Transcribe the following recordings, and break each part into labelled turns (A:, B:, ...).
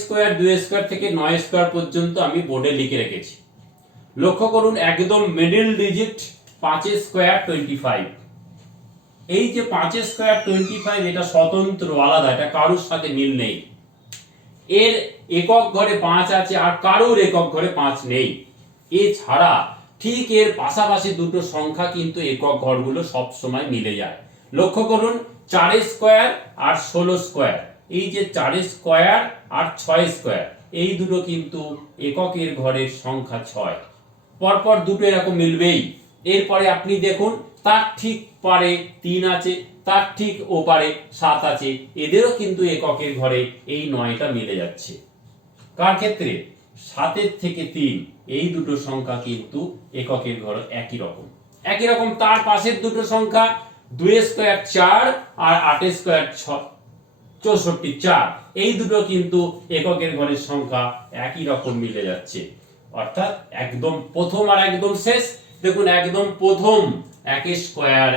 A: Square, দুই square থেকে নয় স্কোয়ার পর্যন্ত আমি বোর্ডে লিখে রেখেছি। লক্ষ্য করুন, একদম মিডল ডিজিট পাঁচ স্কোয়ার টোয়েন্টি ফাইভ এই যে পাঁচ স্কোয়ার টোয়েন্টি ফাইভ এটা স্বতন্ত্র, আলাদা, এটা কারোর সাথে মিল নেই। এর একক ঘরে পাঁচ আছে আর কারোর একক ঘরে পাঁচ নেই। এছাড়া ঠিক এর পাশাপাশি দুটো সংখ্যা কিন্তু একক ঘরগুলো সব সময় মিলে যায়। লক্ষ্য করুন, চার স্কোয়ার আর ষোলো স্কোয়ার। এই যে চার স্কোয়ার আর ছয় স্কোয়ার, এই দুটো কিন্তু এককের ঘরের সংখ্যা ছয়। পরপর দুটো এরকম মিলবেই। এরপরে আপনি দেখুন, তার ঠিক পারে তিন আছে, তার ঠিক ওপারে সাত আছে। এদেরও কিন্তু এককের ঘরে এই নয়টা মিলে যাচ্ছে। কার ক্ষেত্রে? সাতের থেকে তিন, এই দুটো সংখ্যা কিন্তু এককের ঘর একই রকম। একই রকম তার পাশের দুটো সংখ্যা দুই স্কোয়ার চার আর আট স্কোয়ার ছ চৌষট্টি চার। এই দুটো কিন্তু এককের ঘরের সংখ্যা একই রকম মিলে যাচ্ছে। অর্থাৎ একদম প্রথম আর একদম শেষ। দেখুন, একদম প্রথম এক স্কোয়ার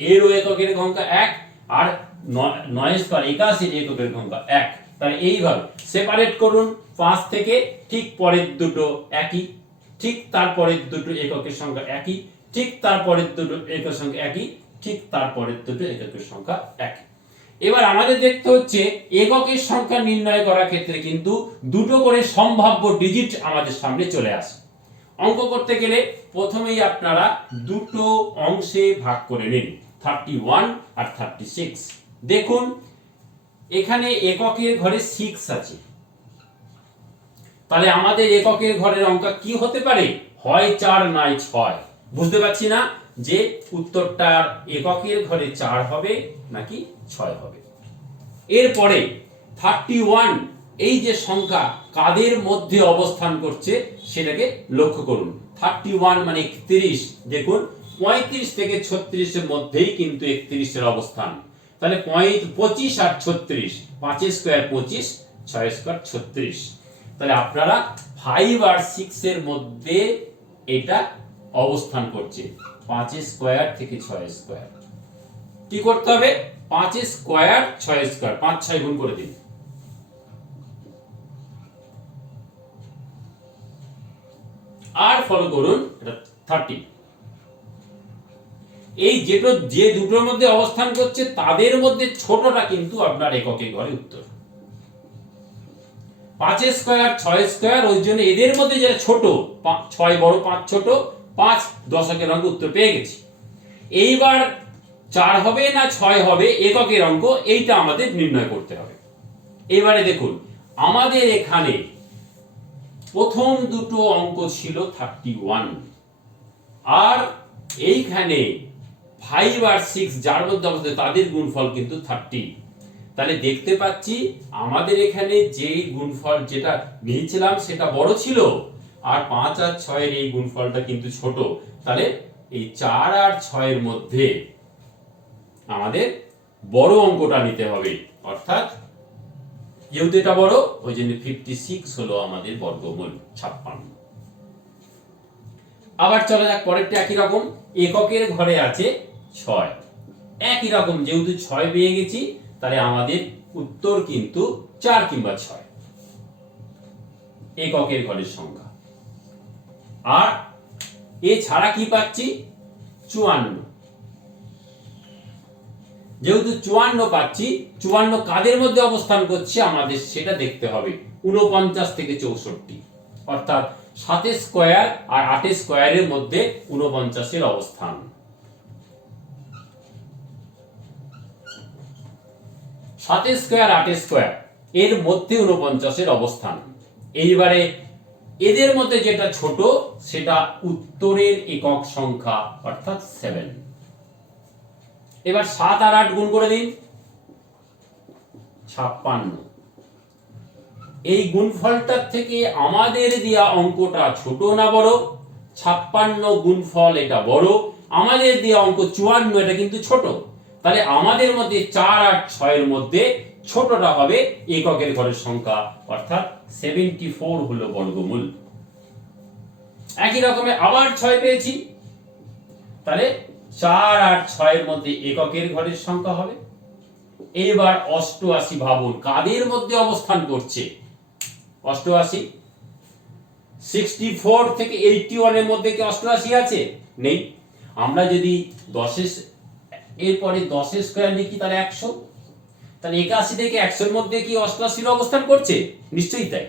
A: এরও এককের সংখ্যা এক আর নয় স্কোয়ার একাশি এককের সংখ্যা এক। তাহলে এইভাবে সেপারেট করুন, পাঁচ থেকে ঠিক পরের দুটো একই, ঠিক তারপরের দুটো এককের সংখ্যা একই, ঠিক তারপরের দুটো এককের সংখ্যা একই, ঠিক তারপরের দুটো এককের সংখ্যা একই। এবার আমাদের দেখতে হচ্ছে এককের সংখ্যা নির্ণয় করার ক্ষেত্রে কিন্তু দুটো করে সম্ভাব্য ডিজিট আমাদের সামনে চলে আসে। অঙ্ক করতে গেলে প্রথমেই আপনারা দুটো অংশে ভাগ করে নিন থার্টি ওয়ান আর থার্টি সিক্স দেখুন, এখানে এককের ঘরে সিক্স আছে। তাহলে আমাদের এককের ঘরের অঙ্ক কি হতে পারে? হয় চার, নয়, ছয়। বুঝতে পারছি না? যে উত্তরটার এককের ঘরে চার হবে নাকি ছয় হবে। এরপরে থার্টি ওয়ান এই যে সংখ্যা কাদের মধ্যে অবস্থান করছে সেটাকে লক্ষ্য করুন। থার্টি ওয়ান মানে একত্রিশ, দেখুন, পঁয়ত্রিশ থেকে ছত্রিশের মধ্যেই কিন্তু একত্রিশের অবস্থান। তাহলে পঁচিশ আর ছত্রিশ পাঁচ স্কোয়ার পঁচিশ, ছয় স্কোয়ার ছত্রিশ। তাহলে আপনারা ফাইভ আর সিক্স এর মধ্যে এটা অবস্থান করছে। পাঁচ স্কোয়ার থেকে ছয় স্কোয়ার। কি করতে হবে? পাঁচ স্কোয়ার, ছয় স্কোয়ার, পাঁচ, ছয় গুণ করে দিন। আর ফলো করুন থার্টি এই যেটো যে দুটোর মধ্যে অবস্থান করছে, তাদের মধ্যে ছোটটা কিন্তু আপনার এককে ঘরে উত্তর। পাঁচ স্কোয়ার, ছয় স্কোয়ার, ওই জন্য এদের মধ্যে যেটা ছোট ছয় বড়, পাঁচ ছোট পাঁচ দশকের অঙ্ক উত্তর পেয়ে গেছি। এইবার চার হবে না ছয় হবে এককের অঙ্ক, এইটা আমাদের নির্ণয় করতে হবে। এবারে দেখুন, আমাদের এখানে প্রথম দুটো অঙ্ক ছিল থার্টি ওয়ান। আর এইখানে ফাইভ আর সিক্স যার মধ্যে অবস্থিত, তাদের গুণফল কিন্তু থার্টি তাহলে দেখতে পাচ্ছি, আমাদের এখানে যে গুণফল যেটা নিয়েছিলাম, সেটা বড় ছিল। আর পাঁচ আর ছয়ের এই গুণফলটা কিন্তু ছোট। তাহলে এই চার আর ছয়ের মধ্যে আমাদের বড় অঙ্কটা নিতে হবে। অর্থাৎ যেহেতু এটা বড়, ওই জন্য ফিফটি সিক্স হলো আমাদের বর্গমূল ছাপ্পান্ন। আবার চলে যাক, পরেরটা একই রকম। এককের ঘরে আছে ছয়। একই রকম, যেহেতু ছয় পেয়ে গেছি, তাহলে আমাদের উত্তর কিন্তু চার কিংবা ছয়। এককের ঘরের সংখ্যা। আর এছাড়া কি পাচ্ছি? চুয়ান্ন। যেহেতু চুয়ান্ন পাচ্ছি, চুয়ান্ন কাদের মধ্যে অবস্থান করছে আমাদের সেটা দেখতে হবে। উনপঞ্চাশ থেকে চৌষট্টি। অর্থাৎ সাতে স্কোয়ার আর আটে স্কোয়ারের মধ্যে উনপঞ্চাশের অবস্থান। সাতে স্কোয়ার, আটে স্কোয়ার, এর মধ্যে উনপঞ্চাশের অবস্থান। এইবারে এদের মধ্যে যেটা ছোট, সেটা উত্তরের একক সংখ্যা, অর্থাৎ সেভেন এবার সাত আর আট গুণ করে দিন। ছাপ্পান্ন। এই গুণফলটার থেকে আমাদের দেওয়া অঙ্কটা ছোট না বড়? ছাপ্পান্ন গুণফল এটা বড়। আমাদের দেওয়া অঙ্ক চুয়ান্ন, এটা কিন্তু ছোট। তাহলে আমাদের মধ্যে চার আর ছয়ের মধ্যে ছোটটা হবে এককের ঘরের সংখ্যা, অর্থাৎ সেভেন্টি ফোর হলো বর্গমূল। একই রকমের আবার ছয় পেয়েছি। তাহলে চার আর ছয়ের মধ্যে এককের ঘরের সংখ্যা হবে। এবার অষ্টআশি ভাবুন, কাদের মধ্যে অবস্থান করছে? অষ্টআশি। সিক্সটি ফোর থেকে এইটটি ওয়ানের মধ্যে কি অষ্টআশি আছে? নেই। আমরা যদি দশের, এরপরে দশের স্কোয়ার লিখি তাহলে একশো। তাহলে একাশি থেকে একশোর মধ্যে কি অষ্টআশির অবস্থান করছে? নিশ্চয়ই তাই।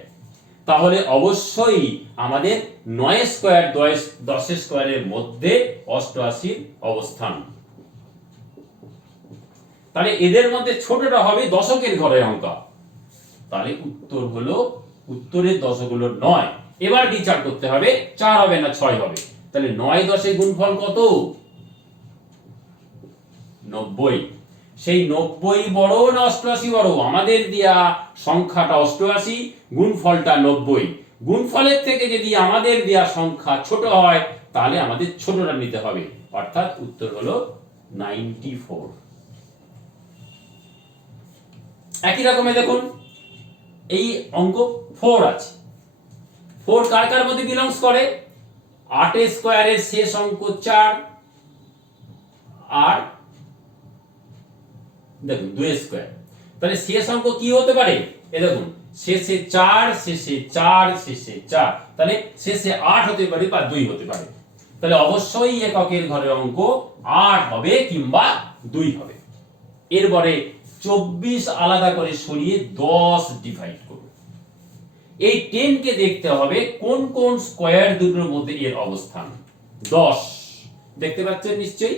A: তাহলে অবশ্যই আমাদের নয় স্কোয়ার দশ দশের স্কোয়ারের মধ্যে অষ্টআশির অবস্থান। তাহলে এদের মধ্যে ছোটটা হবে দশকের ঘরে অঙ্ক তাহলে উত্তর হলো, উত্তরের দশক হলো নয়। এবার বিচার করতে হবে, চার হবে না ছয় হবে। তাহলে নয় দশে গুণফল কত? নব্বই। সেই নব্বই বড় না অষ্টআশি বড়? আমাদের দেয়া সংখ্যাটা অষ্টআশি, গুণফলটা নব্বই। গুণফলের থেকে যদি আমাদের দেয়া সংখ্যা ছোট হয়, তাহলে আমাদের ছোটটা নিতে হবে। অর্থাৎ উত্তর হলো নাইনটি ফোর। একই রকমে দেখুন, এই অঙ্ক ফোর আছে। ফোর কার কার মধ্যে বিলংস করে? আট স্কোয়ারের শেষ অঙ্ক চার, আর দেখুন, দুই স্কোয়ার তাহলে শেষ অঙ্ক কি হতে পারে? এ দেখুন, শেষে চার শেষে চার শেষে চার। তাহলে শেষে আট হতে পারে বা দুই হতে পারে। তাহলে অবশ্যই এককের ঘরের অঙ্ক আট হবে কিংবা দুই হবে। এরপরে চব্বিশ আলাদা করে সরিয়ে দশ ডিভাইড করুন। এই টেনকে দেখতে হবে কোন কোন স্কোয়ার দুটোর মধ্যে এর অবস্থান। দশ। দেখতে পাচ্ছেন নিশ্চয়ই?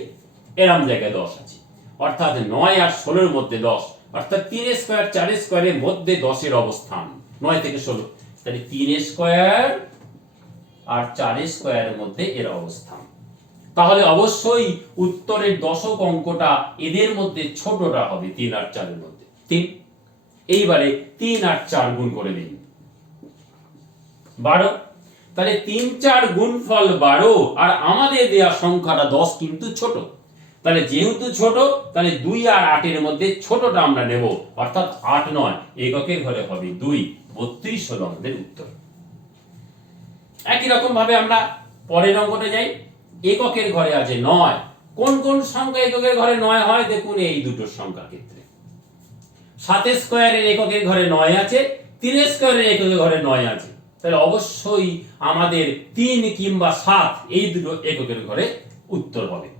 A: এরম জায়গায় দশ আছে। অর্থাৎ নয় আর ষোলোর মধ্যে দশ। অর্থাৎ তিন স্কোয়ার চার স্কোয়ারের মধ্যে দশের অবস্থান। নয় থেকে ষোলো। তাহলে তিন স্কোয়ার আর চার স্কোয়ারের মধ্যে এর অবস্থান। তাহলে অবশ্যই উত্তরের দশক অঙ্কটা এদের মধ্যে ছোটটা হবে, তিন আর চারের মধ্যে। তিন। এইবারে তিন আর চার গুণ করে দিন বারো। তাহলে তিন চার গুণফল বারো, আর আমাদের দেওয়া সংখ্যাটা দশ কিন্তু ছোট। তাহলে যেহেতু ছোট, তাহলে দুই আর আটের মধ্যে ছোটটা আমরা নেব। অর্থাৎ আট নয় এককের ঘরে হবে দুই, বত্রিশ হলো আমাদের উত্তর। একই রকম ভাবে আমরা পরের অঙ্কটা যাই। এককের ঘরে আছে নয়। কোন কোন সংখ্যা এককের ঘরে নয় হয়? দেখুন এই দুটো সংখ্যার ক্ষেত্রে। সাত স্কোয়ারের এককের ঘরে নয় আছে, তিন স্কোয়ারের এককের ঘরে নয় আছে। তাহলে অবশ্যই আমাদের তিন কিংবা সাত এই দুটো এককের ঘরে উত্তর হবে।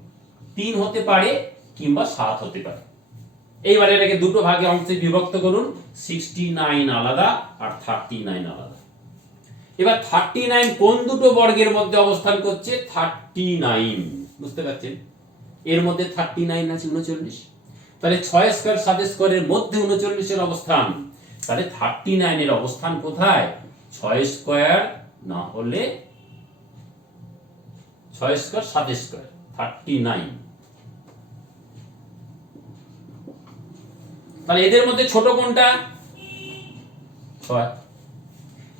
A: তিন হতে পারে কিংবা সাত হতে পারে। এইবার এটাকে দুটো ভাগে অংশে বিভক্ত করুন সিক্সটি নাইন আলাদা আর থার্টি নাইন আলাদা। এবার থার্টি নাইন কোন দুটো বর্গের মধ্যে অবস্থান করছে? থার্টি নাইন বুঝতে পারছেন? এর মধ্যে থার্টি নাইন আছে উনচল্লিশ। তাহলে ছয় স্কোয়ার সাত স্কোয়ারের মধ্যে উনচল্লিশের অবস্থান, তাহলে থার্টি নাইনের অবস্থান কোথায়? ছয় স্কোয়ার না হলে ছয় স্কোয়ার সাত স্কোয়ার থার্টি নাইন তাহলে এদের মধ্যে ছোট কোনটা? ছয়।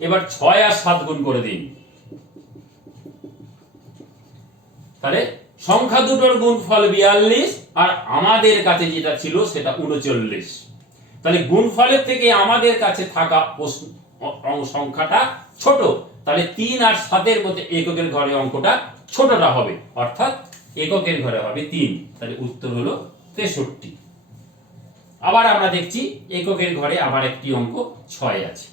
A: এবার ছয় আর সাত গুণ করে দিন। তাহলে সংখ্যা দুটোর গুণফল বিয়াল্লিশ আর আমাদের কাছে যেটা ছিল সেটা উনচল্লিশ। তাহলে গুণফলের থেকে আমাদের কাছে থাকা সংখ্যাটা ছোট। তাহলে তিন আর সাতের মধ্যে এককের ঘরে অঙ্কটা ছোটটা হবে। অর্থাৎ এককের ঘরে হবে তিন। তাহলে উত্তর হলো তেষট্টি। আবার আমরা দেখছি এককের ঘরে আবার একটি অঙ্ক ছয় আছে।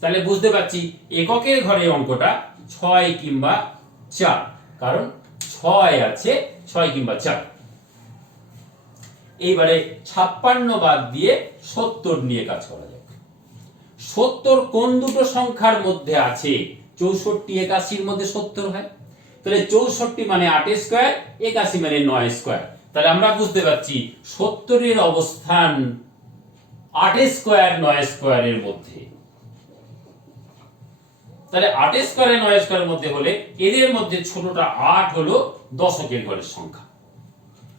A: তাহলে বুঝতে পারছি এককের ঘরে অঙ্কটা ছয় কিংবা চার, কারণ ছয় আছে, ছয় কিংবা চার। এইবারে ছাপ্পান্ন বাদ দিয়ে সত্তর নিয়ে কাজ করা যাক। সত্তর কোন দুটো সংখ্যার মধ্যে আছে? চৌষট্টি একাশির মধ্যে সত্তর হয়। তাহলে চৌষট্টি মানে আট স্কোয়ার, একাশি মানে নয় স্কোয়ার। তাহলে আমরা বুঝতে পারছি সত্তরের অবস্থান আট স্কোয়ার নয় স্কোয়ারের মধ্যে। তাহলে আট স্কোয়ারে নয় স্কোয়ারের মধ্যে হলে এদের মধ্যে ছোটটা আট হলো দশকের ঘরের সংখ্যা।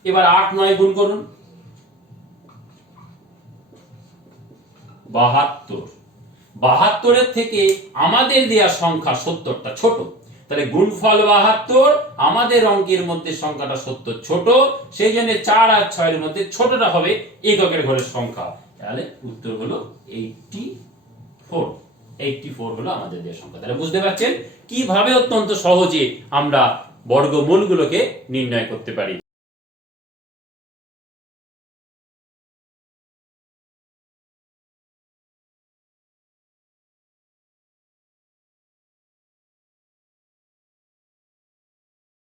A: এবার আট নয় গুণ করুন। বাহাত্তর। বাহাত্তরের থেকে আমাদের দেয়া সংখ্যা সত্তরটা ছোট। তাহলে গুণফল বাহাত্তর, আমাদের অঙ্কের মধ্যে সংখ্যাটা সত্তর ছোট, সেই জন্য চার আর ছয়ের মধ্যে ছোটটা হবে এককের ঘরের সংখ্যা। তাহলে উত্তর হলো এইটটি ফোর এইটটি ফোর হলো আমাদের দেশের সংখ্যা। তাহলে বুঝতে পারছেন? কীভাবে অত্যন্ত সহজে আমরা বর্গমূলগুলোকে নির্ণয় করতে পারি?